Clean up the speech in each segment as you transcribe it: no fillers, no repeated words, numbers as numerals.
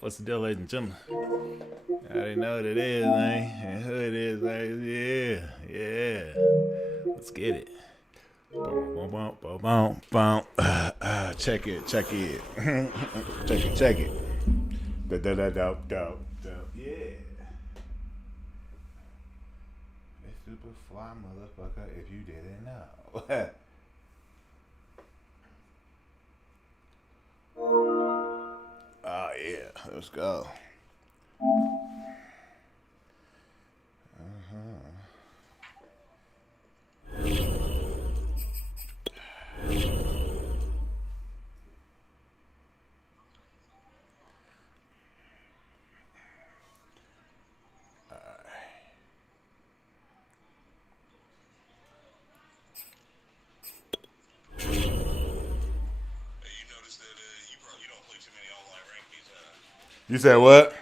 What's the deal, ladies and gentlemen? I already know what it is, man. And who it is, man. Yeah. Let's get it. Boom, boom, boom, boom, boom. Check it. check it. Yeah. It's super fly, motherfucker, if you didn't know. Oh, yeah. Let's go. You said what?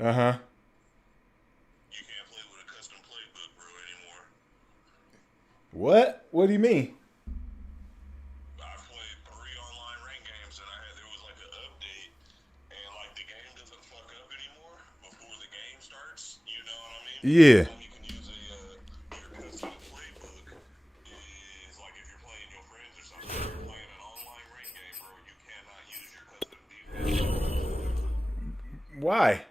Uh huh. What? What do you mean? Yeah. Why?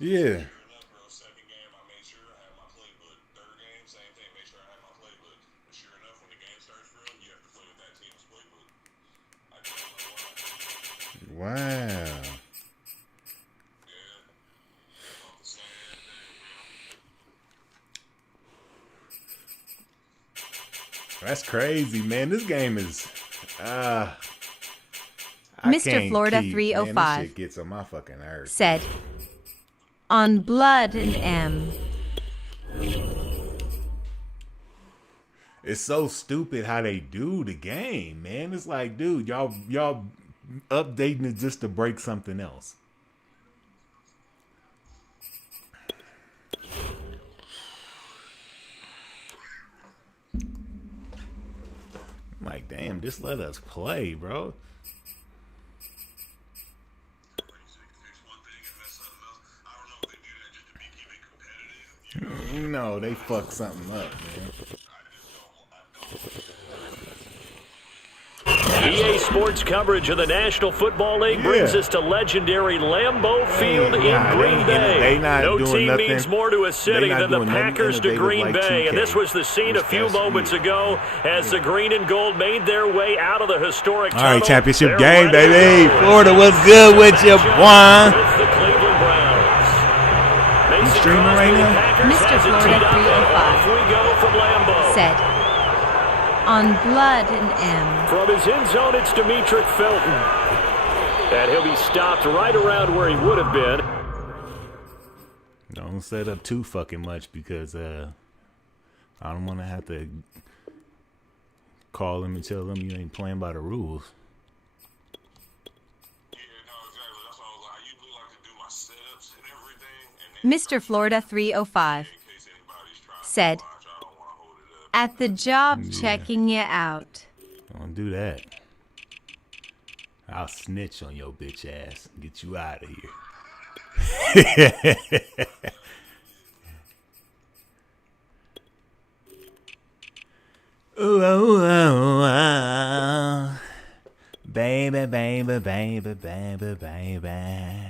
Yeah. Wow. That's crazy, man. This game is I Mr. can't Florida keep, 305 man, this shit gets on my fucking nerves. said, on Blood and M. It's so stupid how they do the game, man. It's like, dude, y'all updating it just to break something else. I'm like, damn, just let us play, bro. No, they fuck something up, man. EA Sports coverage of the National Football League brings us to legendary Lambeau Field in Green Bay. No team means more to a city than the Packers to Green Bay, and this was the scene a few moments ago as the green and gold made their way out of the historic tunnel. All right, championship game, baby. Florida, what's good with you, boy? The Cleveland Browns. You streaming right now? Mr. Florida 305 said, on Blood and M. From his end zone, it's Demetric Felton. And he'll be stopped right around where he would have been. Don't set up too fucking much because I don't want to have to call them and tell them you ain't playing by the rules. Mr. Florida 305 said, at the job checking you out. Don't do that. I'll snitch on your bitch ass and get you out of here. Ooh, ooh, ooh, ooh. Baby, baby, baby, baby, baby.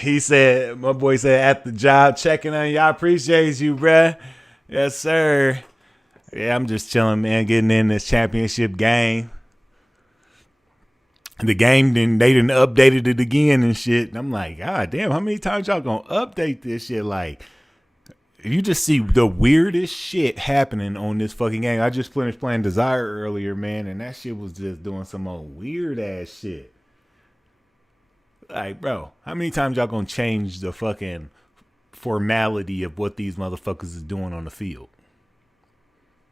He said, my boy said, at the job, checking on you. I appreciate you, bruh. Yes, sir. Yeah, I'm just chilling, man, getting in this championship game. The game, they didn't updated it again and shit. And I'm like, God damn, how many times y'all gonna update this shit? Like, you just see the weirdest shit happening on this fucking game. I just finished playing Desire earlier, man, and that shit was just doing some old weird ass shit. Like, bro, how many times y'all gonna change the fucking formality of what these motherfuckers is doing on the field.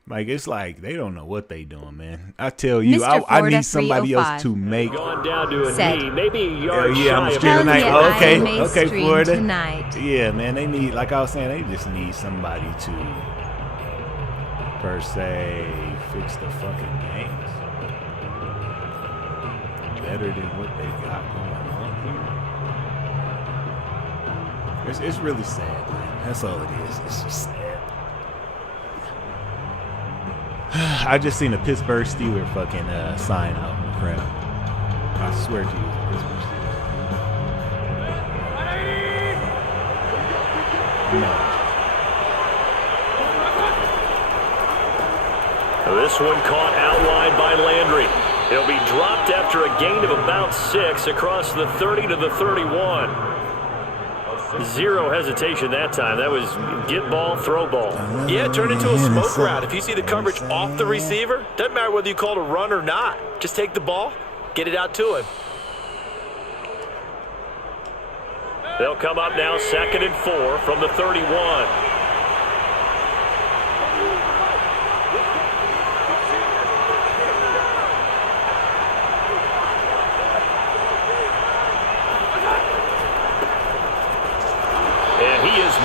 Like, it's like they don't know what they doing, man. I tell you, I need somebody else to make. Going down to a knee, maybe a yard shy I'm of streaming tonight. Yeah, Okay, Florida. Tonight. Yeah, man, they need, like I was saying, they just need somebody to, per se, fix the fucking games better than what they got going on here. It's really sad, man. That's all it is. It's just sad. I just seen a Pittsburgh Steelers fucking sign out in the crowd. I swear to you, Pittsburgh Steelers. No. This one caught out wide by Landry. He'll be dropped after a gain of about 6 across the 30 to the 31. Zero hesitation that time. That was get ball, throw ball. Yeah, it turned into a smoke route. If you see the coverage off the receiver, doesn't matter whether you call it a run or not. Just take the ball, get it out to him. They'll come up now 2nd and 4 from the 31.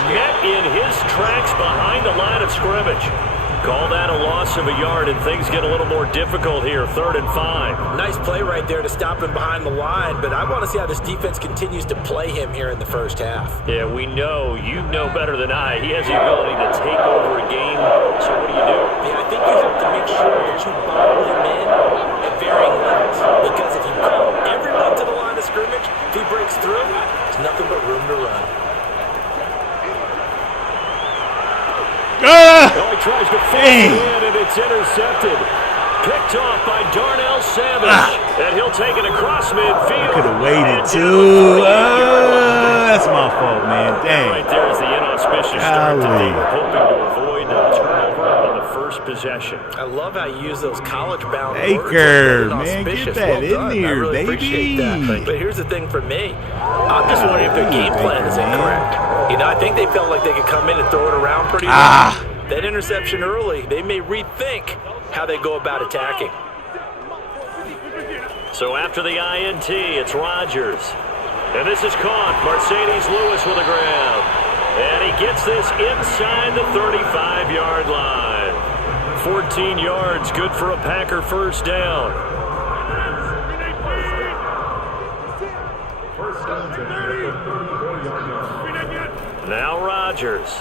Met in his tracks behind the line of scrimmage. Call that a loss of a yard, and things get a little more difficult here. 3rd and 5. Nice play right there to stop him behind the line, but I want to see how this defense continues to play him here in the first half. Yeah, we know. You know better than I. He has the ability to take over a game. So what do you do? Yeah, I think you have to make sure that you bottle him in at varying levels, because if you call everyone to the line of scrimmage, if he breaks through, there's nothing but room to run. Oh, he tries to force it in, and it's intercepted. Picked off by Darnell Savage. And he'll take it across midfield. I could have waited, too. That's my fault, man. Dang. Right there is the inauspicious start to the hoping to avoid a turnover on the first possession. I love how you use those college-bound Baker, words. Man, get that in there, I really baby. appreciate that. But here's the thing for me. I'm just wondering if their game plan is incorrect. You know, I think they felt like they could come in and throw it around pretty well. That interception early, they may rethink how they go about attacking. So after the INT, it's Rodgers. And this is caught. Mercedes Lewis with a grab. And he gets this inside the 35-yard line. 14 yards, good for a Packer first down. Now Rodgers.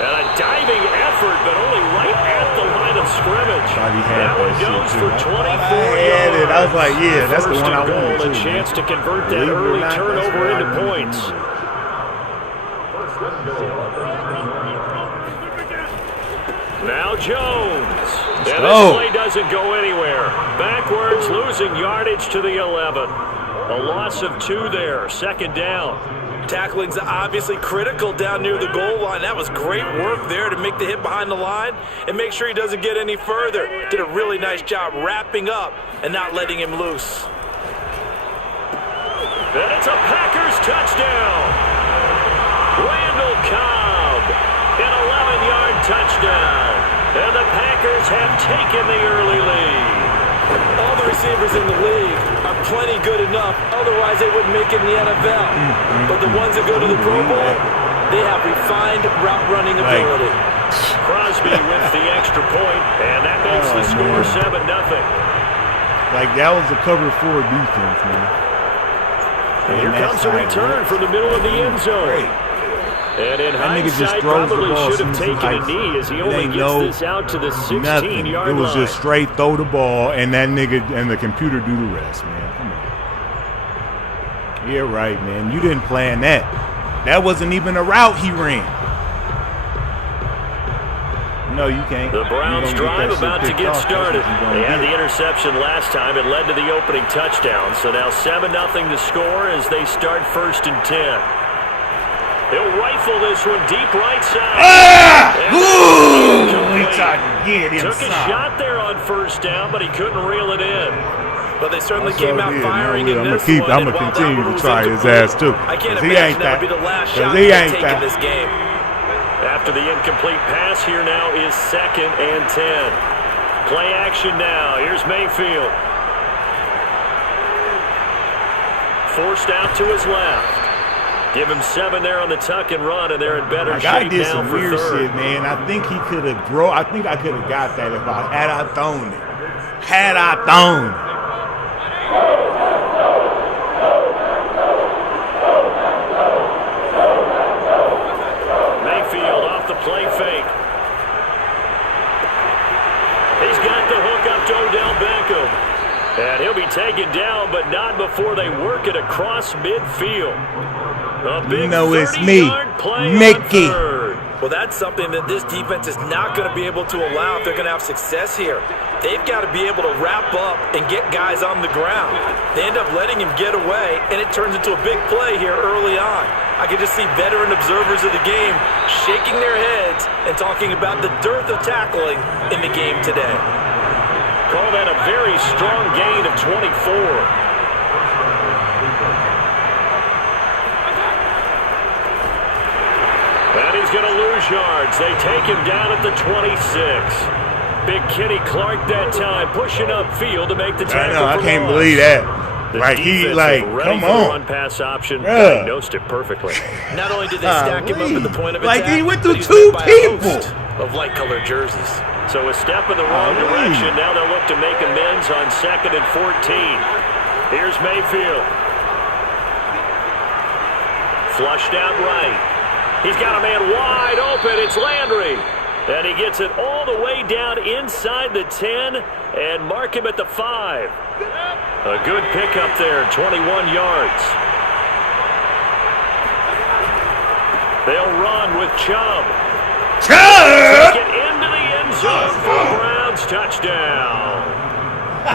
And a diving effort, but only right at the line of scrimmage. That one goes for 24 yards. I was like, yeah, that's the one I wanted. A chance to convert that early turnover into points. Now Jones. And this play doesn't go anywhere. Backwards, losing yardage to the 11. A loss of 2 there, 2nd down. Tackling's obviously critical down near the goal line. That was great work there to make the hit behind the line and make sure he doesn't get any further. Did a really nice job wrapping up and not letting him loose. And it's a Packers touchdown. Randall Cobb, an 11-yard touchdown. And the Packers have taken the early lead. All the receivers in the league are plenty good enough, otherwise they wouldn't make it in the NFL. But the ones that go to the Pro Bowl, they have refined route running ability. Crosby with the extra point, and that makes the score 7-0. Like, that was a cover 4 defense, man. And here comes a return from the middle of the end zone. And in hindsight, probably should have taken a knee as he only gets this out to the 16-yard line. It was just straight throw the ball, and that nigga and the computer do the rest, man. Come on. Yeah, right, man. You didn't plan that. That wasn't even a route he ran. No, you can't. The Browns drive about to get started. They had the interception last time. It led to the opening touchdown. So now 7-0 to score as they start 1st and 10. He'll rifle this one deep right side. He tried to get inside. Took a shot there on 1st down, but he couldn't reel it in. Well, they certainly came out firing in this one. I'm going to continue to try his ass, too. I can't imagine that would be the last shot he's taking this game. After the incomplete pass, here now is 2nd and 10. Play action now. Here's Mayfield. Forced out to his left. Give him 7 there on the tuck and run, and they're in better shape now for third. I did some weird shit, man. I think he could have I think I could have got that if I thrown it. Had I thrown. Mayfield off the play fake. He's got the hook up to Odell Beckham. And he'll be taken down, but not before they work it across midfield. You know it's me, Mickey. Well, that's something that this defense is not going to be able to allow if they're going to have success here. They've got to be able to wrap up and get guys on the ground. They end up letting him get away, and it turns into a big play here early on. I can just see veteran observers of the game shaking their heads and talking about the dearth of tackling in the game today. Call that a very strong gain of 24. And he's going to lose yards. They take him down at the 26. Big Kenny Clark that time pushing upfield to make the tackle. I can't believe that. Come on. Run pass option diagnosed it perfectly. Not only did they stack him up at the point of attack, he went through 2 people of light-colored jerseys. So a step in the wrong direction. Now they'll look to make amends on 2nd and 14. Here's Mayfield. Flushed out right. He's got a man wide open. It's Landry. And he gets it all the way down inside the 10 and mark him at the 5. A good pickup there, 21 yards. They'll run with Chubb. Chubb! Take it into the end zone for Browns touchdown.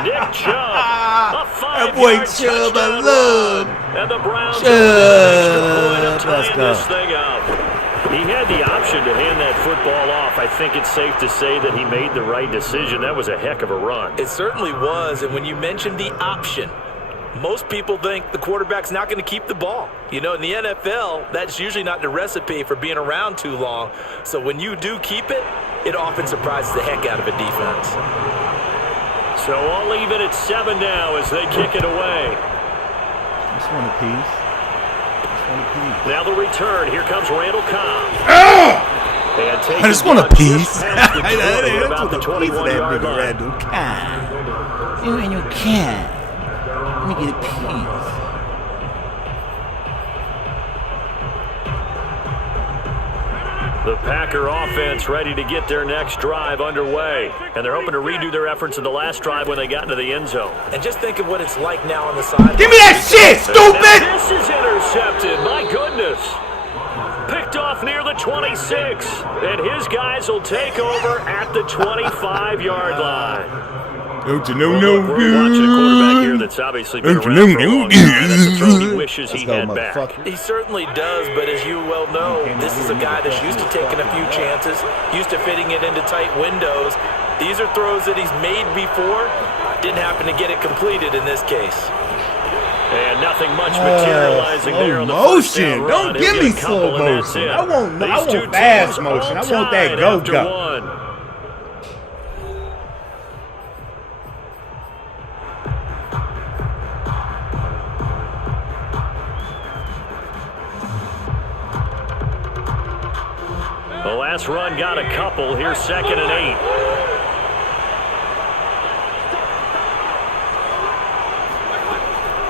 Nick Chubb, a 5-yard touchdown run. And the Browns have an extra point of tying this thing up. He had the option to hand that football off. I think it's safe to say that he made the right decision. That was a heck of a run. It certainly was, and when you mentioned the option, most people think the quarterback's not going to keep the ball. You know, in the NFL, that's usually not the recipe for being around too long. So when you do keep it, it often surprises the heck out of a defense. So I'll leave it at 7 now as they kick it away. Just want a piece. Now the return. Here comes Randall Cobb. I just want a piece. About the 21-yard line. Randall Cobb. You and your cat. Let me get a piece. The Packer offense ready to get their next drive underway. And they're hoping to redo their efforts in the last drive when they got into the end zone. And just think of what it's like now on the sideline. Give me that shit, stupid! This is intercepted. My goodness. Picked off near the 26. And his guys will take over at the 25-yard line. Don't you know we're watching a quarterback here that's obviously been around for a long time. That's a throw he wishes he had back. He certainly does, but as you well know, this is a guy that's used to taking a few chances, used to fitting it into tight windows. These are throws that he's made before. Didn't happen to get it completed in this case. And nothing much materializing there on the first down run. Don't give me slow motion. I want fast motion. I want that go-go. The last run got a couple. Here's 2nd and 8.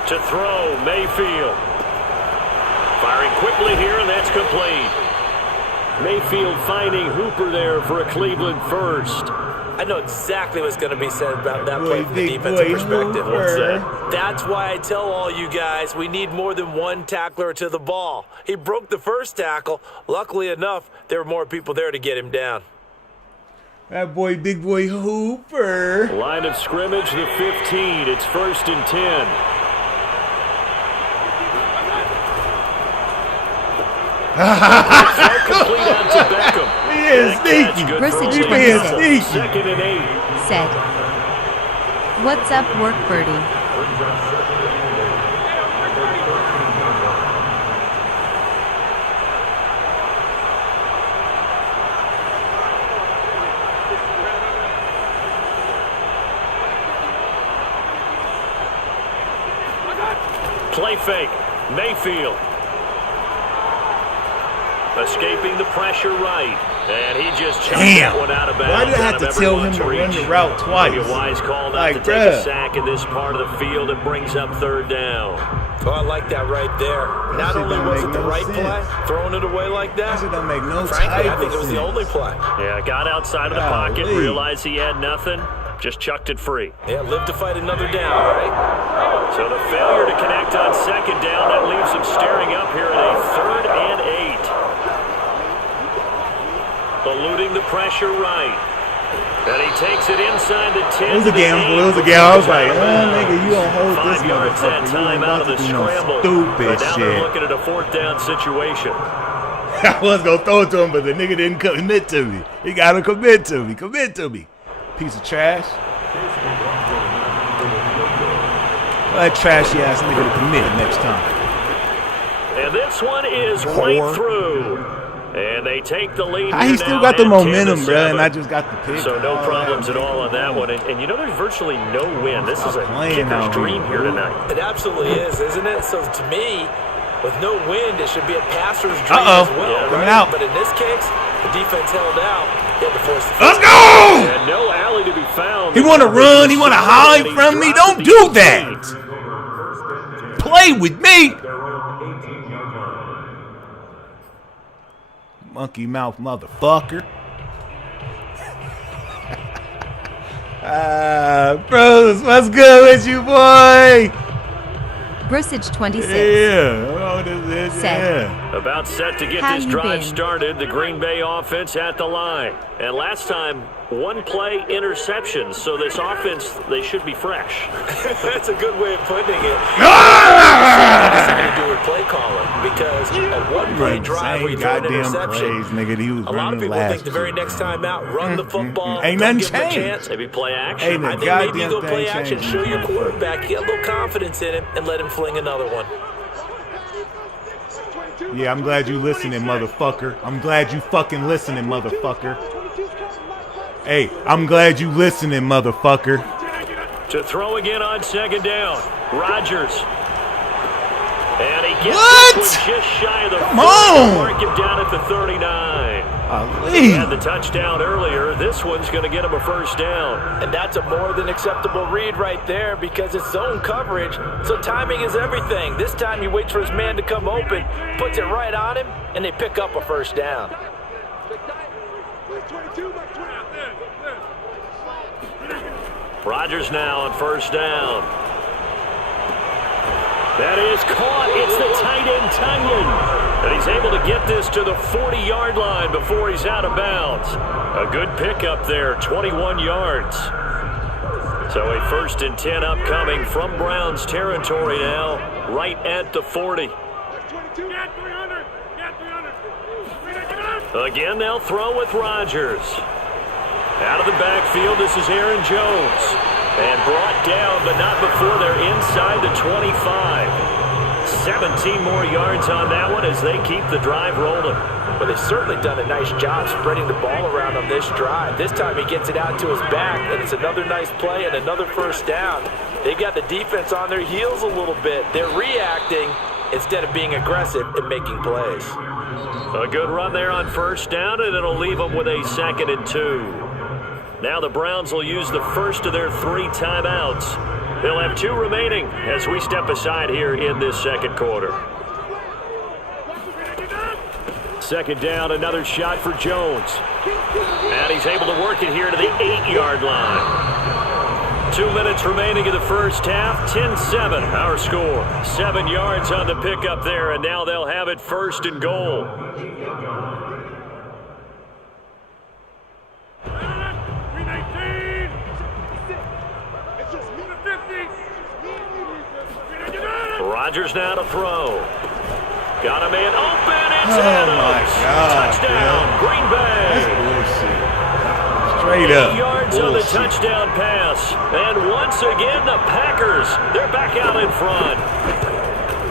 To throw, Mayfield. Firing quickly here, and that's complete. Mayfield finding Hooper there for a Cleveland first. I know exactly what's going to be said about that play from the defensive perspective. What's that? That's why I tell all you guys we need more than one tackler to the ball. He broke the first tackle. Luckily enough, there were more people there to get him down. That boy, big boy Hooper. Line of scrimmage, the 15. It's 1st and 10. Complete out to Beckham. He is sneaky. He is sneaky. 2nd and 8. Said, "What's up, work birdie?" Play fake. Mayfield. Escaping the pressure right. And he just chucked that one out of bounds. Why did I have to tell him to run the route twice? A wise call not to take a sack in this part of the field. It brings up third down. Oh, I like that right there. Not only was it the right play, throwing it away like that. That don't make no sense. Frankly, I think it was the only play. Yeah, got outside of the pocket, realized he had nothing, just chucked it free. Yeah, live to fight another down, right? So the failure to connect on second down, that leaves him staring up here at a 3rd and 8. Eluding the pressure right. And he takes it inside the 10. It was a gamble. It was a gamble. I was like, nigga, you don't hold this motherfucker. You ain't about to do no stupid but now shit. They're looking at a 4th down situation. I was going to throw it to him, but the nigga didn't commit to me. He got to commit to me. Commit to me. Piece of trash. That trashy ass nigga to commit next time. And this one is right through. And they take the lead. He still got the momentum, bro, and I just got the pick. So no problems at all on that one. And you know, there's virtually no win. This is a kicker's dream here tonight. It absolutely is, isn't it? So to me, with no wind, it should be a passer's dream as well. Yeah, right? out. But in this case, the defense held out. They had to force the Let's go! And no alley to be found. He want to run. He want to hide from me. Don't do that. Play with me. Monkey mouth motherfucker. Bros, what's good with you, boy? Brusage 26. Yeah. Oh, this is, Set. About set to get this drive started. The Green Bay offense at the line. And last time, 1 play interception. So this offense, they should be fresh. That's a good way of putting it. Decided to do with play calling because a 1-play drive where you throw an interception. Nigga, a lot of people think the very next time out, run the football. Ain't nothing changed. Maybe play action. I think maybe you go play action, show your quarterback, get a little confidence in him, and let him fling another one. Yeah, I'm glad you listening, motherfucker. I'm glad you fucking listening, motherfucker. Hey, I'm glad you listening, motherfucker. To throw again on second down. Rodgers. And he gets this one just shy of the Come on! Mark him down at the 39. Ali. And the touchdown earlier. This one's going to get him a first down. And that's a more than acceptable read right there because it's zone coverage, so timing is everything. This time he waits for his man to come open, puts it right on him, and they pick up a first down. Rodgers now on first down. That is caught. It's the tight end, Tunyon. And he's able to get this to the 40-yard line before he's out of bounds. A good pickup there, 21 yards. So a 1st and 10 upcoming from Browns territory now, right at the 40. Again, they'll throw with Rodgers. Out of the backfield, this is Aaron Jones. And brought down, but not before they're inside the 25. 17 more yards on that one as they keep the drive rolling. Well, they've certainly done a nice job spreading the ball around on this drive. This time he gets it out to his back, and it's another nice play and another first down. They've got the defense on their heels a little bit. They're reacting instead of being aggressive and making plays. A good run there on first down, and it'll leave them with a 2nd and 2. Now the Browns will use the first of their 3 timeouts. They'll have 2 remaining as we step aside here in this second quarter. Second down, another shot for Jones. And he's able to work it here to the 8-yard line. 2 minutes remaining in the first half, 10-7 our score. 7 yards on the pickup there, and now they'll have it 1st and goal. Rodgers now to throw. Got a man open. It's Adams. My God, touchdown, man. Green Bay. That's bullshit. Straight up on the touchdown pass. And once again, the Packers, they're back out in front.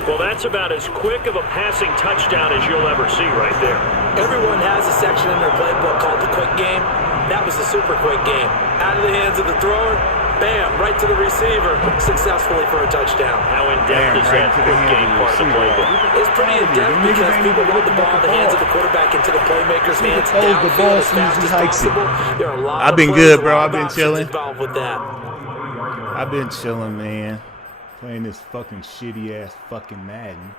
Well, that's about as quick of a passing touchdown as you'll ever see right there. Everyone has a section in their playbook called the quick game. That was a super quick game. Out of the hands of the thrower, bam, right to the receiver, successfully for a touchdown. How in-depth is that quick game part of the playbook? It's pretty in-depth because people want the ball in the hands of the quarterback into the playmaker's hands downfield as fast as possible. There are a lot I've been good, bro. I've been chilling. Involved with that. I've been chilling, man. Playing this fucking shitty-ass fucking Madden.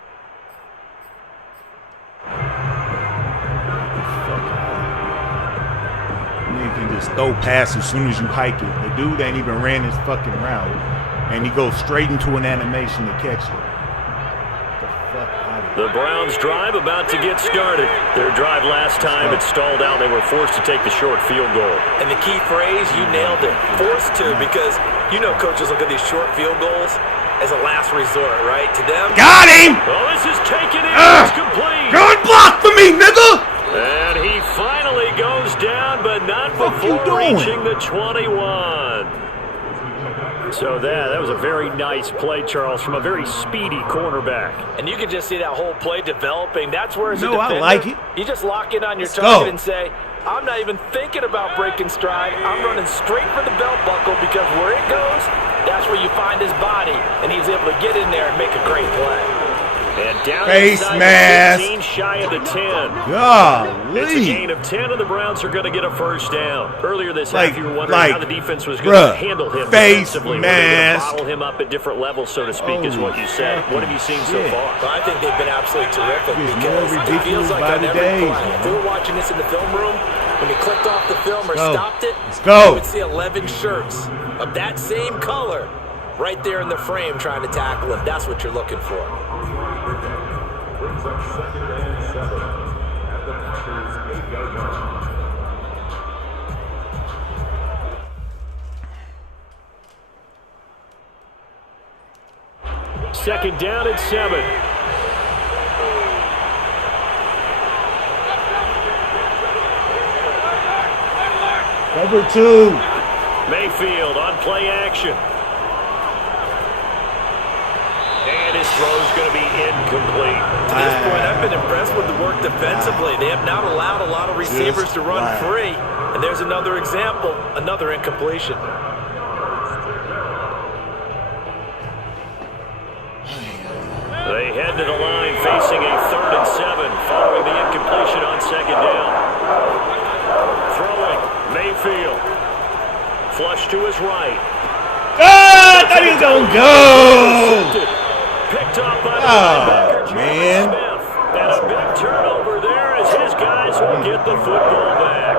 You can just throw pass as soon as you hike it. The dude ain't even ran his fucking route, and he goes straight into an animation to catch it. The Browns' drive about to get started. Their drive last time, it stalled out. They were forced to take the short field goal. And the key phrase, you nailed it. Forced to, because you know coaches look at these short field goals as a last resort, right? To them. Got him! Oh, this is taken in. It's complete. Good block for me, nigga! And he finally goes down, but not before reaching the 21. So that was a very nice play, Charles, from a very speedy cornerback. And you can just see that whole play developing. That's where, as a defender, I like it. You just lock in on your target and say, I'm not even thinking about breaking stride. I'm running straight for the belt buckle because where it goes, that's where you find his body. And he's able to get in there and make a great play. And down face inside mask. 15, shy of the 10. Golly. It's a gain of 10, and the Browns are going to get a first down. Earlier this half, you were wondering how the defense was going to handle him defensively. Mask. Bottle him up at different levels, so to speak, is what you said. What have you seen so far? Well, I think they've been absolutely terrific because it feels like on every play. If we were watching this in the film room, when he clicked off the film or stopped it, you would see 11 shirts of that same color right there in the frame trying to tackle him. That's what you're looking for. Brings up 2nd and 7 at the Packers 8-yard line. Second down at 7. Number 2. Mayfield on play action. And his throw's going to be incomplete. To this point, I've been impressed with the work defensively. They have not allowed a lot of receivers to run free. And there's another example, another incompletion. They head to the line facing a 3rd and 7 following the incompletion on 2nd down. Throwing, Mayfield. Flush to his right. I thought he was going to go! Picked up by the linebacker, man. Smith. And a big turnover there as his guys will get the football back.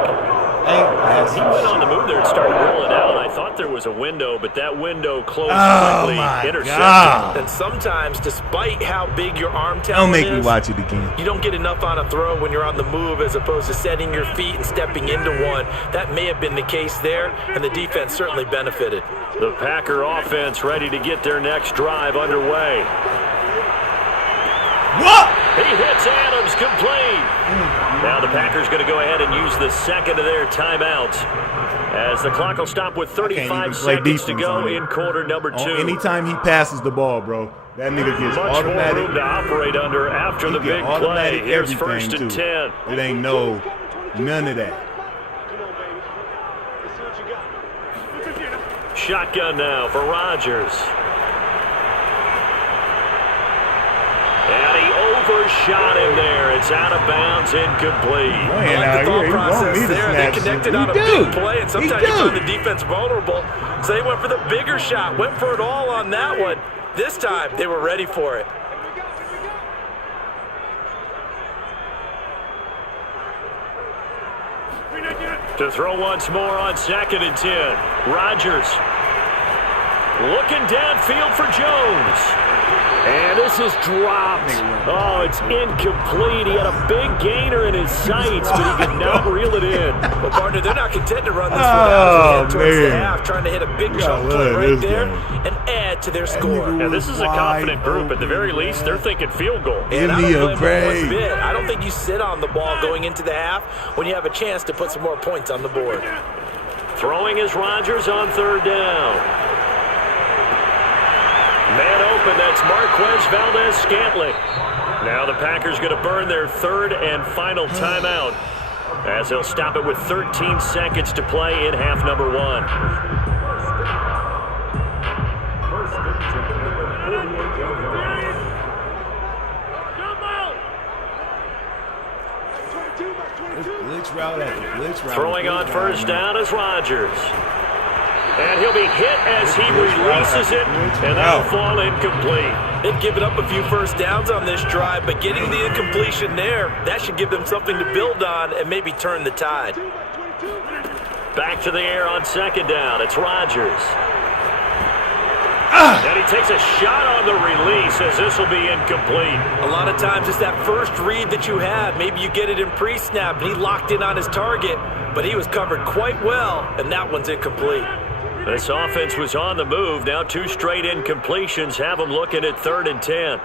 He went on the move there and started rolling out. I thought there was a window, but that window closed quickly. Intercepted. And sometimes, despite how big your arm talent don't make me watch it again. You don't get enough on a throw when you're on the move as opposed to setting your feet and stepping into one. That may have been the case there, and the defense certainly benefited. The Packer offense ready to get their next drive underway. What? He hits Adams complete. Now the Packers going to go ahead and use the second of their timeouts as the clock will stop with 35 seconds to go in quarter number 2. Anytime he passes the ball, bro, that nigga gets much automatic. more room to operate under after the big play. Here's 1st and 10. It ain't none of that. Shotgun now for Rodgers. And he overshot him there. It's out of bounds, incomplete. I like the thought process there. They connected on a big play, and sometimes you find the defense vulnerable. So they went for the bigger shot, went for it all on that one. This time, they were ready for it. To throw once more on 2nd and 10. Rodgers looking downfield for Jones. And this is dropped. Oh, it's incomplete. He had a big gainer in his sights, but he could not reel it in. Well, partner, they're not content to run this one out towards the half, trying to hit a big chunk play right there and add to their score. Now, this is a confident group. At the very least, they're thinking field goal. Give me a break. I don't think you sit on the ball going into the half when you have a chance to put some more points on the board. Throwing is Rodgers on third down. Man open, that's Marquez Valdez-Scantling. Now the Packers going to burn their third and final timeout as they'll stop it with 13 seconds to play in half number 1. Throwing on first down is Rodgers. And he'll be hit as he releases it, and that'll fall incomplete. They've given up a few first downs on this drive, but getting the incompletion there, that should give them something to build on and maybe turn the tide. Back to the air on second down. It's Rodgers. And he takes a shot on the release as this will be incomplete. A lot of times it's that first read that you have. Maybe you get it in pre-snap, and he locked in on his target, but he was covered quite well, and that one's incomplete. This offense was on the move. Now 2 straight incompletions have them looking at 3rd and 10.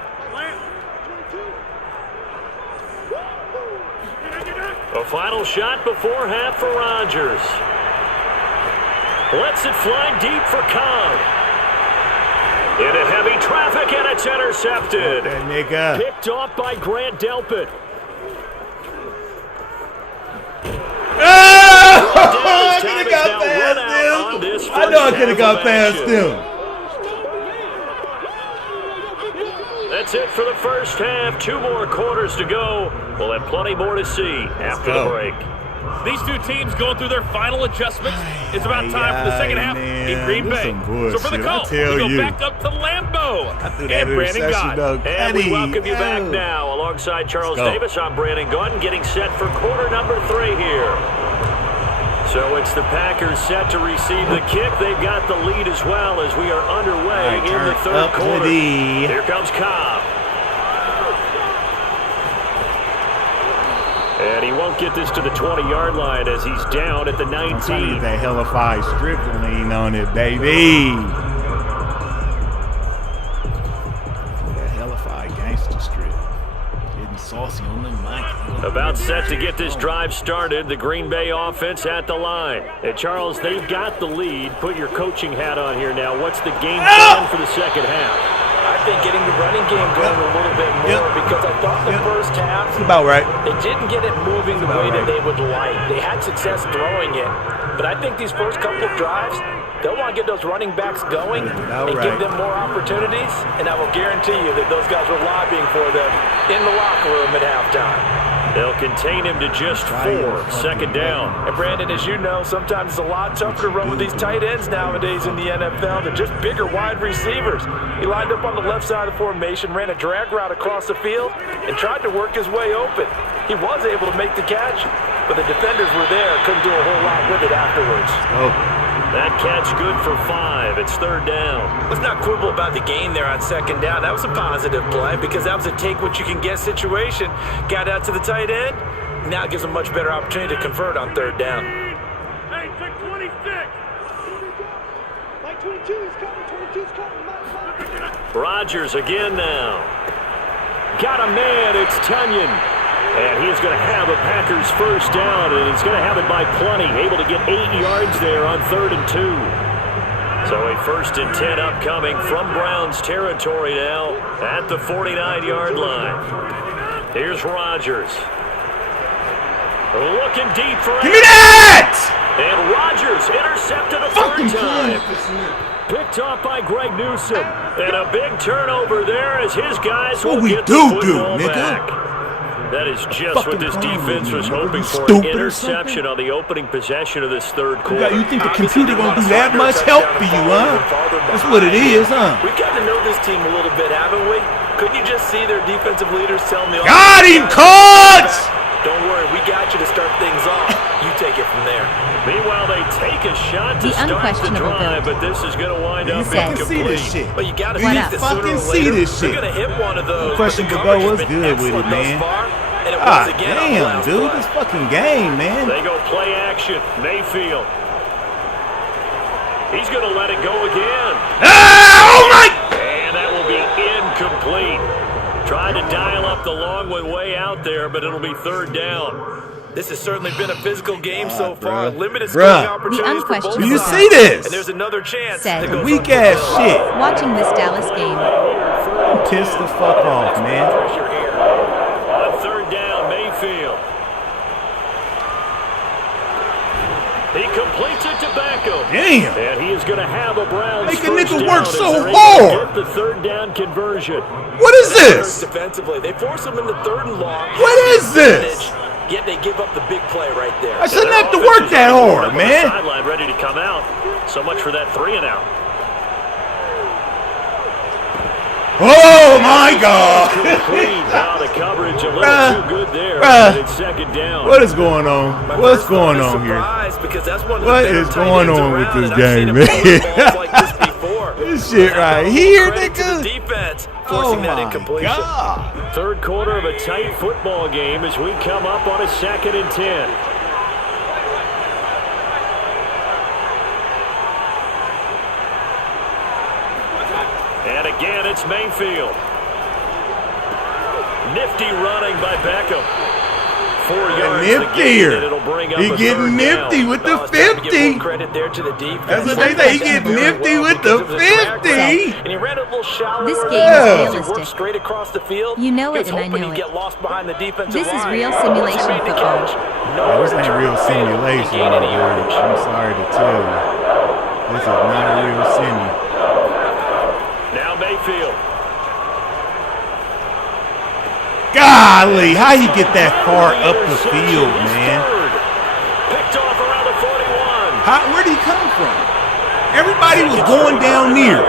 A final shot before half for Rodgers. Lets it fly deep for Cobb. Into heavy traffic, and it's intercepted. Picked off by Grant Delpit. I could have got past him. I know I could have got past him. That's it for the first half. 2 more quarters to go. We'll have plenty more to see after the break. These two teams going through their final adjustments. It's about time for the second half in Green Bay. So for the call, we go back up to Lambeau. And Brandon Gott. And we welcome you back now. Alongside Charles Davis, I'm Brandon Gott, getting set for quarter number 3 here. So it's the Packers set to receive the kick. They've got the lead as well as we are underway in the third quarter. Here comes Cobb. And he won't get this to the 20-yard line as he's down at the 19. I'm trying to get that hellified strip lean on it, baby. That hellified gangster strip. Getting saucy on the mic. About set to get this drive started. The Green Bay offense at the line. And Charles, they've got the lead. Put your coaching hat on here now. What's the game plan for the second half? I think getting the running game going a little bit more because I thought the first half, about right. They didn't get it moving the way that they would like. They had success throwing it. But I think these first couple of drives, they'll want to get those running backs going and give them more opportunities. And I will guarantee you that those guys were lobbying for them in the locker room at halftime. They'll contain him to just 4. Second down. And Brandon, as you know, sometimes it's a lot tougher to run with these tight ends nowadays in the NFL than just bigger wide receivers. He lined up on the left side of the formation, ran a drag route across the field, and tried to work his way open. He was able to make the catch, but the defenders were there, couldn't do a whole lot with it afterwards. That catch good for 5. It's third down. Let's not quibble about the gain there on second down. That was a positive play because that was a take-what-you-can-get situation. Got out to the tight end. Now it gives him a much better opportunity to convert on third down. Hey, take 26. Like 22 is coming. 22 is coming. Rodgers again now. Got a man. It's Tunyon. And he's going to have a Packers first down, and he's going to have it by plenty. Able to get 8 yards there on 3rd and 2. So a 1st and 10 upcoming from Browns territory now at the 49-yard line. Here's Rodgers. Looking deep for Give me that! And Rodgers intercepted a third time. Picked off by Greg Newsome. And a big turnover there as his guys will get the football back. That is just what this defense was hoping for. An interception on the opening possession of this third quarter. You think the computer gonna do that much help for you, huh? That's what it is, huh? We've gotten to know this team a little bit, haven't we? Couldn't you just see their defensive leaders telling the offense? Got him, coach! Don't worry, we got you to start things off. You take it from there. Meanwhile, they take a shot to start the drive, but this is going to wind up incomplete. But you got to see this sooner or later. You're going to hit one of those. Questionable go, what's good with it, man? Damn, dude, this fucking game, man. They go play action. Mayfield. He's going to let it go again. Oh, my! And that will be incomplete. Tried to dial up the long one way out there, but it'll be third down. This has certainly been a physical game so far. Limited scoring opportunities for both Do you sides. see this? And there's another chance. Weak ass shit. Watching this Dallas game. Piss the fuck off, man. On third down, Mayfield. He completes it to Beckham. Damn. And he is going to have a Browns Make a first nigga down work as so they're able to hard. get the third down conversion. What is this? Defensively, they force him into third and long. What is this? Yet they give up the big play right there. I shouldn't have to work that hard, man. Sideline ready to come out. So much for that 3 and out. Oh my God! Now the coverage a little too good there. But it's second down. What is going on? What's going on here? What is going on with this game, man? This shit right here, nigga. Oh my God! Third quarter of a tight football game as we come up on a 2nd and 10. And again, it's Mayfield. Nifty running by Beckham. 4 yards. Niftier. He getting nifty with the 50. Credit there to the defense. That's what they say. He getting nifty with the 50. And he ran a little shallow. This game is realistic. Straight across the field. You know it, and I know it. Get lost behind the defensive this line. is real simulation football. This ain't real simulation. I'm sorry to tell you. This is not a real simu. Now Mayfield. Golly, how you get that far up the field, man? Picked off around the 41. Where'd he come from? Everybody was going down near.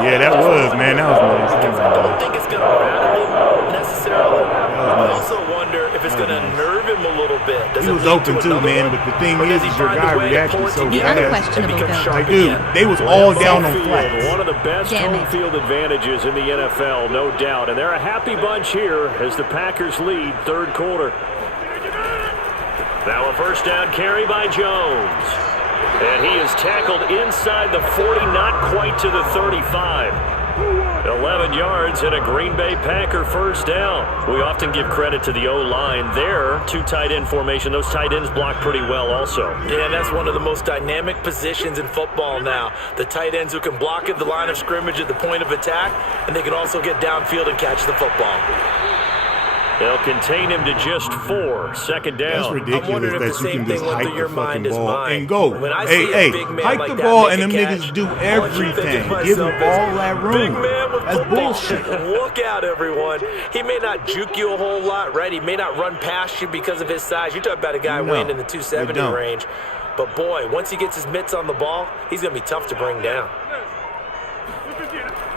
Yeah, that was, man. That was nice. I don't think it's going to rattle him necessarily. I also wonder if it's going to nerve him a little bit. He was open too, man, but the thing is your guy reacted so fast. Like, dude, they was all down on flats. One of the best home field advantages in the NFL, no doubt. And they're a happy bunch here as the Packers lead third quarter. Now a first down carry by Jones. And he is tackled inside the 40, not quite to the 35. 11 yards and a Green Bay Packer first down. We often give credit to the O-line there. 2 tight end formation. Those tight ends block pretty well also. Yeah, that's one of the most dynamic positions in football now. The tight ends who can block at the line of scrimmage at the point of attack, and they can also get downfield and catch the football. They'll contain him to just 4. Second down. That's ridiculous that you can just hike the fucking ball and go. Hey, hike the ball and them niggas do everything. Give them all that room. That's bullshit. Look out, everyone. He may not juke you a whole lot, right? He may not run past you because of his size. You're talking about a guy weighing in the 270 range. But, boy, once he gets his mitts on the ball, he's going to be tough to bring down.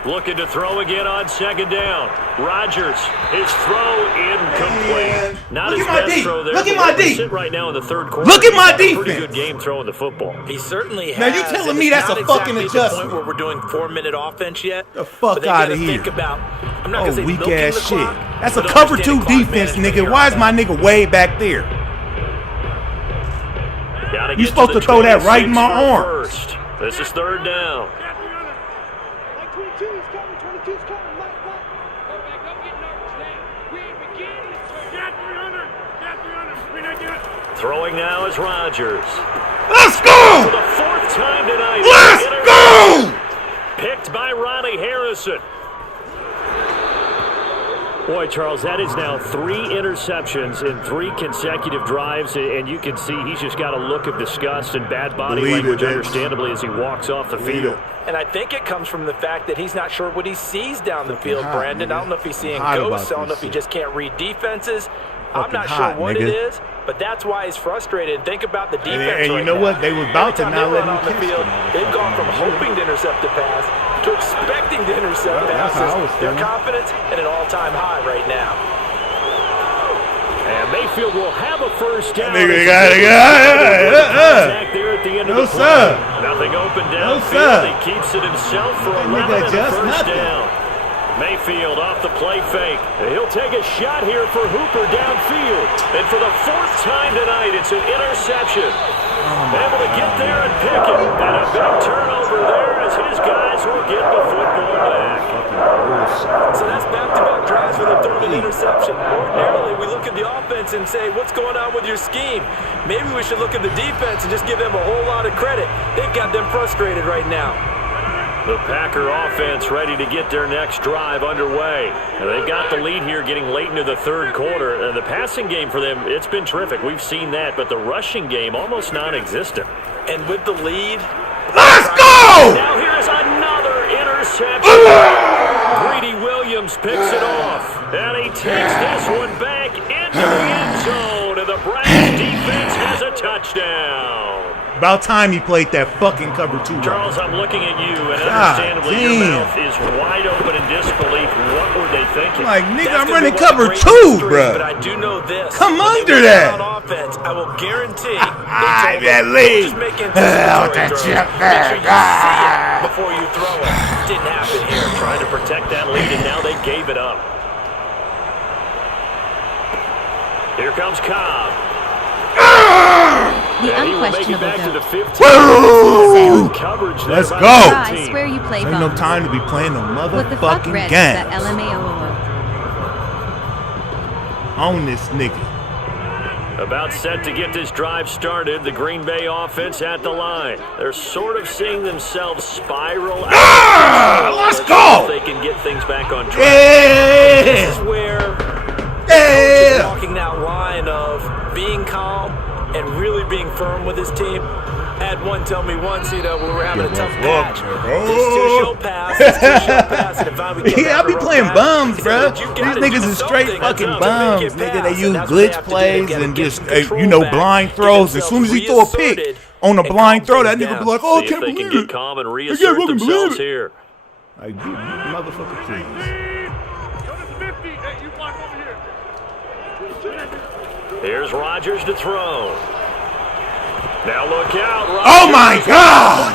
Looking to throw again on second down. Rodgers, his throw incomplete. Not his best throw there. Look at my D. Sit right now in the third quarter. Look at my defense. Pretty good game throwing the football. He certainly has. Now you telling me that's a fucking adjustment? Where we're doing 4-minute offense yet? The fuck out of here. I'm not gonna say weak ass shit. clock, that's a cover 2 defense, nigga. Why is my nigga way back there? You supposed to throw that right in my arm. First. This is third down. Throwing now is Rodgers. Let's go! For the 4th time tonight. Let's go! Picked by Ronnie Harrison. Boy, Charles, that is now 3 interceptions in 3 consecutive drives, and you can see he's just got a look of disgust and bad body language, understandably, as he walks off the field. And I think it comes from the fact that he's not sure what he sees down the field, Brandon. I don't know if he's seeing ghosts. I don't know if he just can't read defenses. I'm not sure what it is, but that's why he's frustrated. Think about the defense. And you know what? They was about to not let him on the field. They've gone from hoping to intercept the pass to expecting to intercept passes. Their confidence at an all-time high right now. And Mayfield will have a first down. No, sir. Nothing open downfield. He keeps it himself for 11 and a first down. Mayfield off the play fake. And he'll take a shot here for Hooper downfield. And for the 4th time tonight, it's an interception. Able to get there and pick it. And a big turnover there as his guys will get the football back. So that's back-to-back drives with a third and interception. Ordinarily, we look at the offense and say, what's going on with your scheme? Maybe we should look at the defense and just give them a whole lot of credit. They've got them frustrated right now. The Packer offense ready to get their next drive underway. And they've got the lead here getting late into the third quarter. The passing game for them, it's been terrific. We've seen that, but the rushing game almost non-existent. And with the lead... Let's go! Now here's another interception. Greedy Williams picks it off. And he takes this one back into the end zone. And the Browns defense has a touchdown. About time he played that fucking cover 2. Charles, I'm looking at you, and understandably your mouth is wide open in disbelief. What were they thinking? Like, nigga, I'm running cover 2, bro. But I do know this. Come under that. On offense, I will guarantee that lead. Just make anticipatory throws. Make sure you see it before you throw it. Didn't happen here. Trying to protect that lead, and now they gave it up. Here comes Cobb. The unquestionable coverage. Let's go. I swear you play Ain't no time to be playing the motherfucking game. That LMAO. On this nigga. About set to get this drive started, the Green Bay offense at the line. They're sort of seeing themselves spiral out. Let's go. They can get things back on track. Yeah. This is where walking that line of being calm and really being firm with his team. Had one tell me once, we were having a tough patch. This two-show pass. Yeah, I be playing bums, bro. These niggas is straight fucking bums, nigga. They use glitch plays and just, blind throws. As soon as he throw a pick on a blind throw, that nigga be like, oh, I can't believe it. They can get calm and reassert themselves here. Like, motherfucker, please. Here's Rodgers to throw. Now look out. Rodgers. Oh, my God.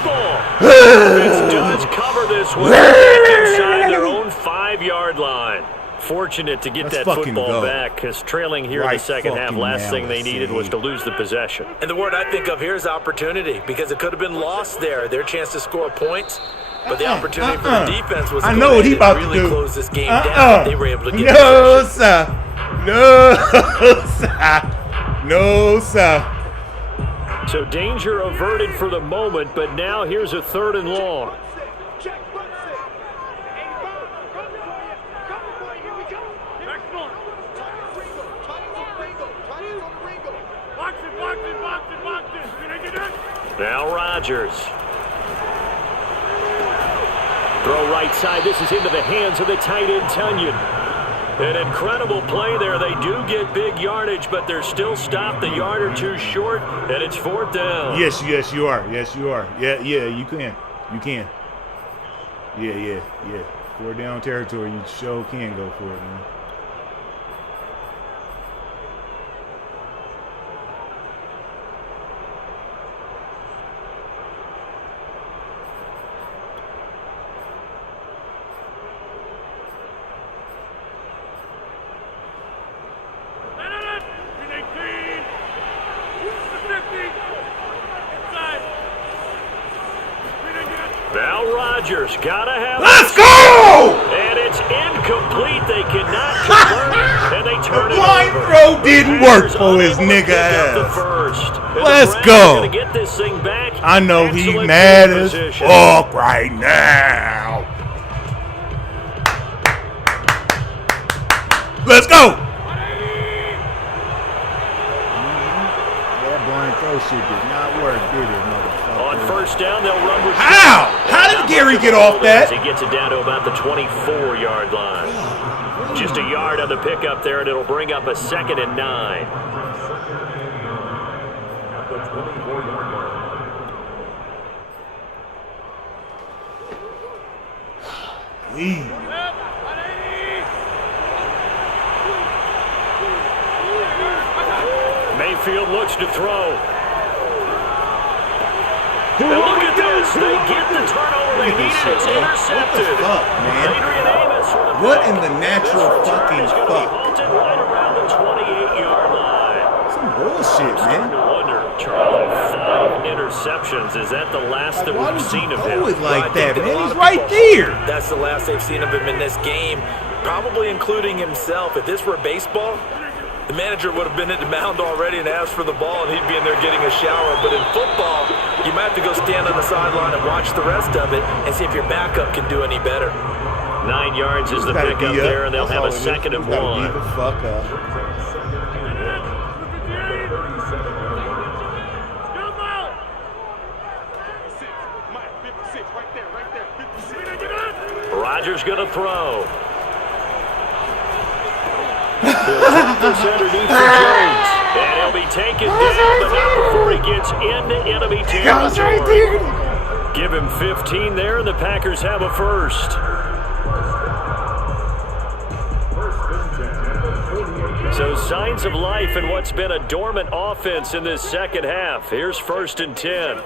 Defense does cover this one. Inside their own 5-yard line. Fortunate to get that football back, because trailing here in the second half, last thing they needed was to lose the possession. And the word I think of here is opportunity, because it could have been lost there. Their chance to score points. But the opportunity for the defense was to know what he about really to do. Close this game down. They were able to get No, sir. No, sir. No, sir. So danger averted for the moment, but now here's a 3rd and long. Now Rodgers. Throw right side. This is into the hands of the tight end, Tunyon. An incredible play there. They do get big yardage, but they're still stopped a yard or two short, and it's 4th down. Yes, you are. Yes, you are. Yeah, you can. You can. Yeah. 4 down territory. You sure can go for it, man. Now Rodgers gotta have. Let's go! And it's incomplete. They cannot convert, and they turn it over. Blind throw didn't work for his nigga ass. Let's go. Get this thing back. I know he's mad as fuck right now. Let's go. That blind throw shit did not work, did it, motherfucker? On 1st down, they'll run with. How? How did Gary get off that? He gets it down to about the 24-yard line. Just a yard on the pickup there, and it'll bring up a 2nd and 9. Mayfield looks to throw. And look at this. They get the turnover they needed. It's intercepted. What the fuck, man? Adrian Amos What in the natural fucking fuck? Right around the 28-yard line. Some bullshit, man. Charlie, 5 interceptions. Is that the last that we've seen of him? Like that, man. He's right there. That's the last they've seen of him in this game, probably including himself. If this were baseball, the manager would have been at the mound already and asked for the ball, and he'd be in there getting a shower. But in football, you might have to go stand on the sideline and watch the rest of it and see if your backup can do any better. 9 yards is the pickup there, and they'll have a second and 1. Fuck up. Rodgers going to throw. He'll tap this underneath for Jones. And he'll be taken down, but not before he gets into enemy territory. Give him 15 there, and the Packers have a first. So signs of life in what's been a dormant offense in this second half. Here's 1st and 10.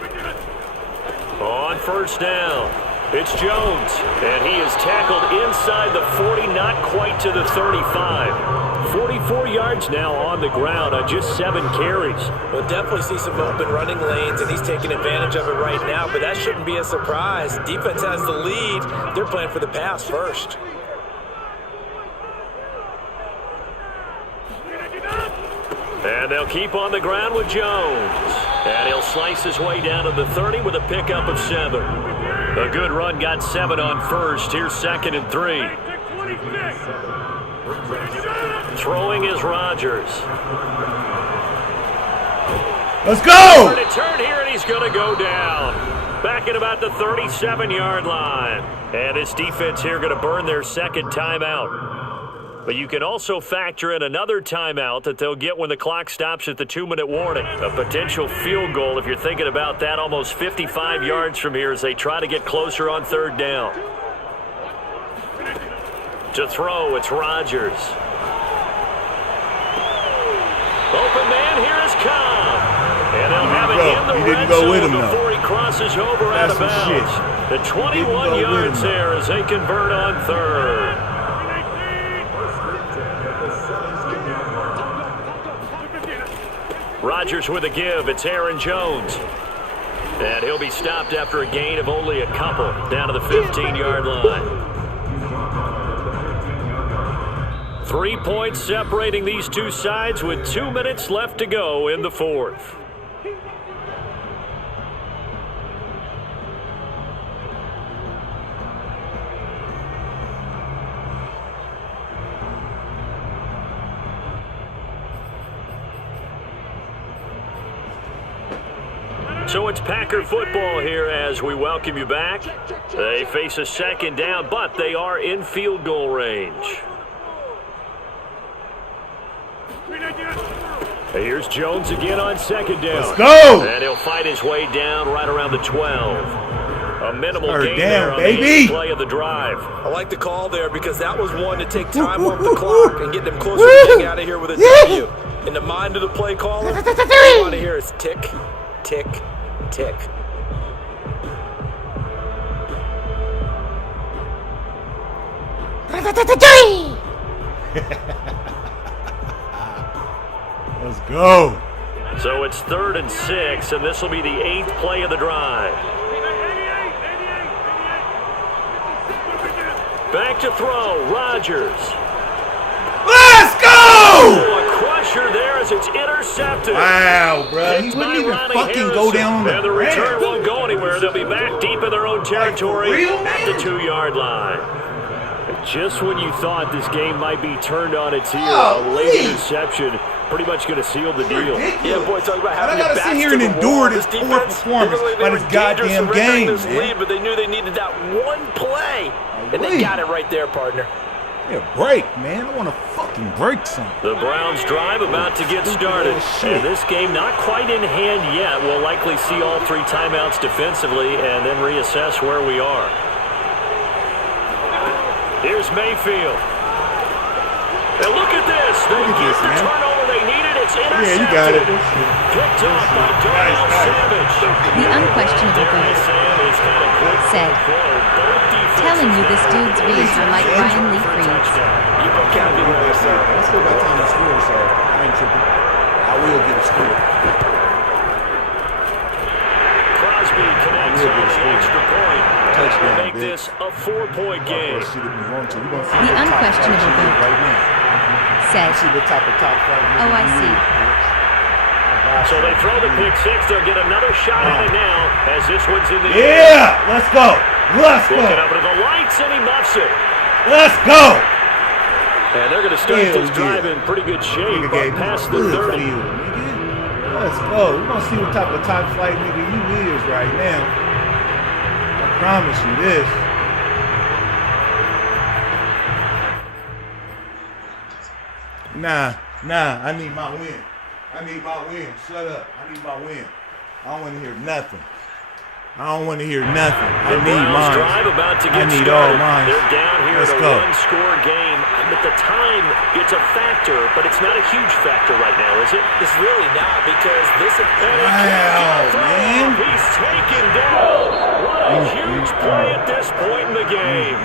On first down, it's Jones, and he is tackled inside the 40, not quite to the 35. 44 yards now on the ground on just 7 carries. We'll definitely see some open running lanes, and he's taking advantage of it right now, but that shouldn't be a surprise. Defense has the lead. They're playing for the pass first. And they'll keep on the ground with Jones. And he'll slice his way down to the 30 with a pickup of 7. A good run got 7 on first. Here's 2nd and 3. Throwing is Rodgers. Let's go! To turn here, and he's going to go down. Back at about the 37-yard line. And this defense here going to burn their second timeout. But you can also factor in another timeout that they'll get when the clock stops at the 2-minute warning. A potential field goal, if you're thinking about that, almost 55 yards from here as they try to get closer on 3rd down. To throw, it's Rodgers. Open man, here is Cobb. And they'll have it in the red zone before he crosses over out of bounds. The 21 yards there as they convert on 3rd. Rodgers with a give. It's Aaron Jones. And he'll be stopped after a gain of only a couple down to the 15-yard line. 3 points separating these two sides with 2 minutes left to go in the 4th. So it's Packer football here as we welcome you back. They face a 2nd down, but they are in field goal range. Here's Jones again on 2nd down. Let's go! And he'll fight his way down right around the 12. A minimal gain there on baby. The play of the drive. I like the call there because that was one to take time off the clock and get them closer to getting out of here with a W. In the mind of the play caller, all you want to hear is tick, tick, tick. Let's go. So it's 3rd and 6, and this will be the 8th play of the drive. Back to throw, Rodgers. Let's go! Oh, a crusher there as it's intercepted. Wow, bro. He wouldn't even fucking go down on the And the return won't go anywhere. They'll be back deep in their own territory at the 2-yard line. Just when you thought this game might be turned on its heel, a late interception pretty much going to seal the deal. Yeah, boy, talk about having I gotta sit here and endure this poor performance by this goddamn game, man. But they knew they needed that one play, and they got it right there, partner. Yeah, break, man. I want to fucking break something. The Browns drive about to get started. And this game not quite in hand yet. We'll likely see all 3 timeouts defensively and then reassess where we are. Here's Mayfield. And look at this. They get the turnover they needed. It's intercepted. Yeah, you got it. Picked off by Darnell Savage. The unquestionable goal said, telling you this dude's reads are like Ryan Leaf reads. You vocabulary, sir. I still got time to score, so I ain't tripping. I will get a score. Crosby connects on the extra point. Touchdown, make this a 4-point game. The unquestionable vote said, oh, I see. So they throw the pick six. They'll get another shot at it now as this one's in the air. Let's go. Let's go. Looking up into the lights, and he muffs it. Let's go. And they're going to start this drive in pretty good shape past the 30. Let's go. We're going to see what type of top flight nigga you is right now. I promise you this. Nah, I need my win. I need my win. Shut up. I need my win. I don't want to hear nothing. I need mine. Drive about to get I need started. all mine. They're down here Let's in a go. one-score game. But the time, it's a factor, but it's not a huge factor right now, is it? It's really not because this is... Wow, man. He's taken down. What a huge play at this point in the game.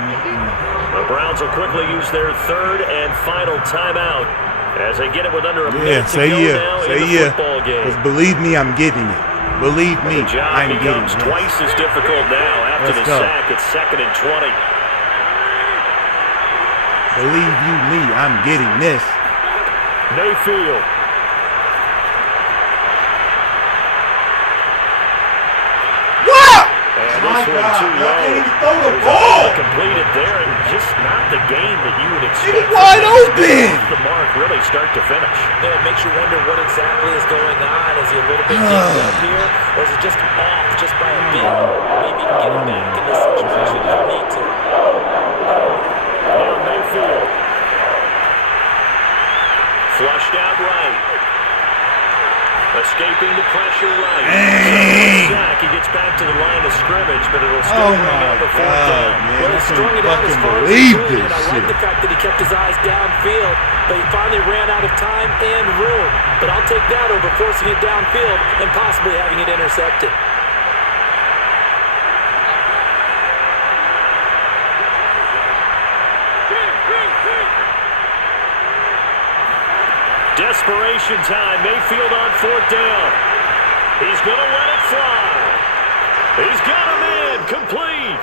The Browns will quickly use their third and final timeout as they get it with under a minute to go now in the football game. Because believe me, I'm getting it. Believe me, The job I'm getting becomes it. twice as difficult now after Let's the go. sack. It's 2nd and 20. Believe you me, I'm getting this. Mayfield. What? And My this one God, too I low. can't even throw the There's a ball. completed there, and just not the game that you would expect. It's wide open. The mark really start to finish. Yeah, it makes you wonder what exactly is going on. Is he a little bit dinged up here? Or is it just off just by a bit? Maybe you can get it back in this situation. You don't need to. Now Mayfield. Flushed out right. Escaping the pressure right. Sack. He gets back to the line of scrimmage, but it'll still bring up a fourth down. Man, Well, I he strung it out as fucking far as believe he could, this and I like shit. the fact that he kept his eyes downfield, but he finally ran out of time and room. But I'll take that over forcing it downfield and possibly having it intercepted. Desperation time. Mayfield on 4th down. He's going to let it fly. He's got him in. Complete.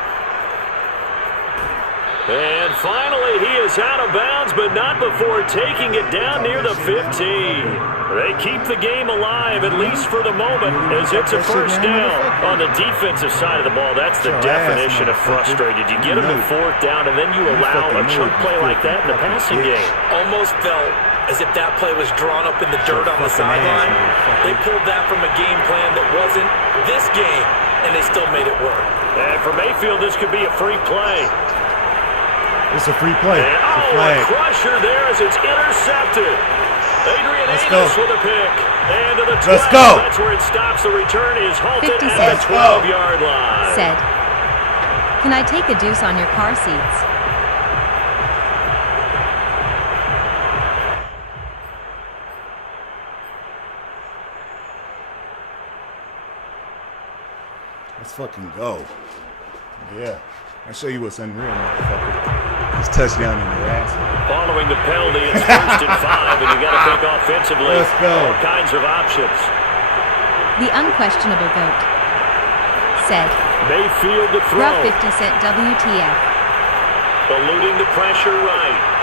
And finally, he is out of bounds, but not before taking it down near the 15. They keep the game alive, at least for the moment, as it's a first down. On the defensive side of the ball, that's the definition of frustrated. You get them to 4th down, and then you allow a chunk play like that in the passing game. Almost felt as if that play was drawn up in the dirt on the sideline. They pulled that from a game plan that wasn't this game, and they still made it work. And for Mayfield, this could be a free play. It's a free play. And, It's a flag. a crusher there as it's intercepted. Adrian Amos with a pick. And to the 12. Let's go. That's where it stops. The return is halted 50 at cents. the 12-yard line. Said, can I take a deuce on your car seats? Let's fucking go. Yeah. I'll show you what's unreal, motherfucker. This touchdown in your ass. Following the penalty, it's 1st and 5, and you got to think offensively. Let's go. All kinds of options. The unquestionable vote said, Mayfield to throw. rough 50-cent WTF. Eluding the pressure right.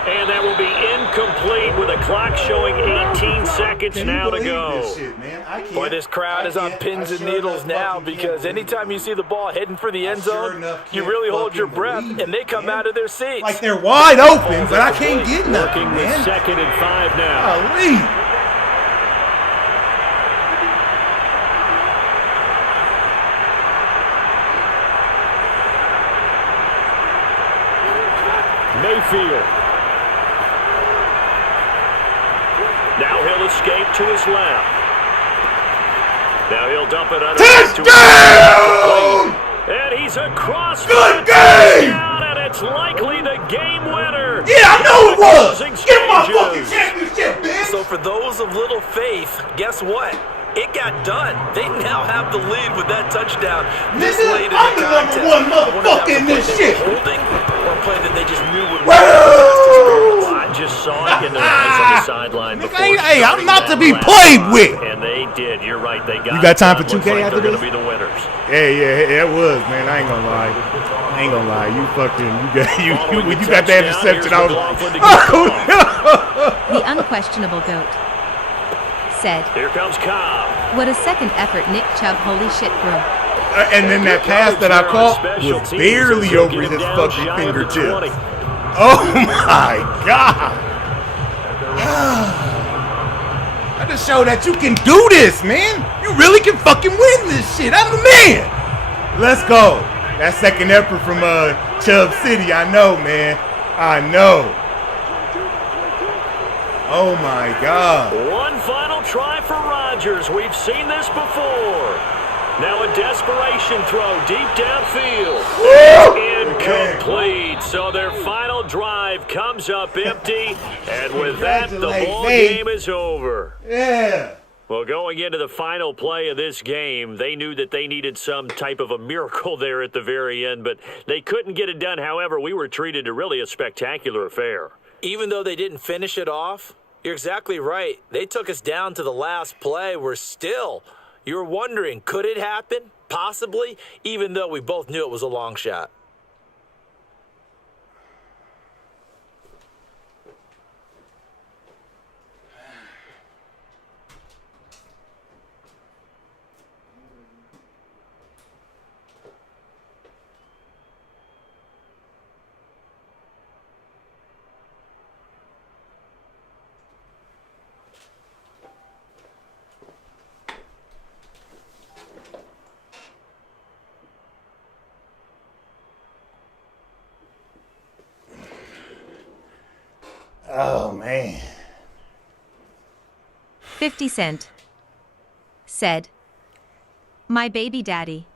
And that will be incomplete with a clock showing 18 seconds now to go. This shit, man? I can't. Boy, this crowd is on pins and needles now because anytime you see the ball heading for the end zone, you really hold your breath, and they come out of their seats. Like they're wide open, but I can't get nothing, Looking with man. 2nd and 5 now. Golly. Mayfield. Now he'll escape to his left. Now he'll dump it under. Touchdown! And he's across. Good game! And it's likely the game winner. Yeah, I know it was. Closing Get my stages. fucking championship, bitch. So for those of little faith, guess what? It got done. They now have the lead with that touchdown. This late in the contest. I'm the number one motherfucker in this shit. Holding or a play that they just knew would Well, I just saw it in their eyes on the sideline before. Hey, I'm not to be played with. And they did. You're right. They got. You got time for 2K like after they're this? going to be the winners. Yeah, it was, man. I ain't gonna lie. You when you got that interception, I was like, oh no. The unquestionable GOAT said, Here comes Cobb. what a second effort, Nick Chubb. Holy shit, bro. And then that pass that I caught was barely over his fucking fingertips. Oh my God. I just showed that you can do this, man. You really can fucking win this shit. I'm the man. Let's go. That second effort from Chubb City, I know, man. I know. Oh my God. One final try for Rodgers. We've seen this before. Now a desperation throw deep downfield. Incomplete. So their final drive comes up empty. And with that, the ball game is over. Yeah. Well, going into the final play of this game, they knew that they needed some type of a miracle there at the very end, but they couldn't get it done. However, we were treated to really a spectacular affair. Even though they didn't finish it off, you're exactly right. They took us down to the last play. You were wondering, could it happen? Possibly, even though we both knew it was a long shot. Oh, man. 50 Cent said, my baby daddy.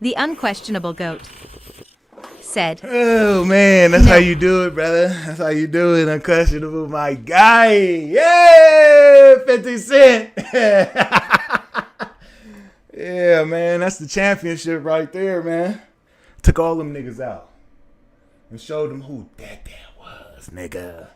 The unquestionable GOAT said, oh, man, that's how you do it, brother. That's how you do it. Unquestionable, my guy. Yeah, 50 Cent. Yeah, man, that's the championship right there, man. Took all them niggas out and showed them who that was, nigga.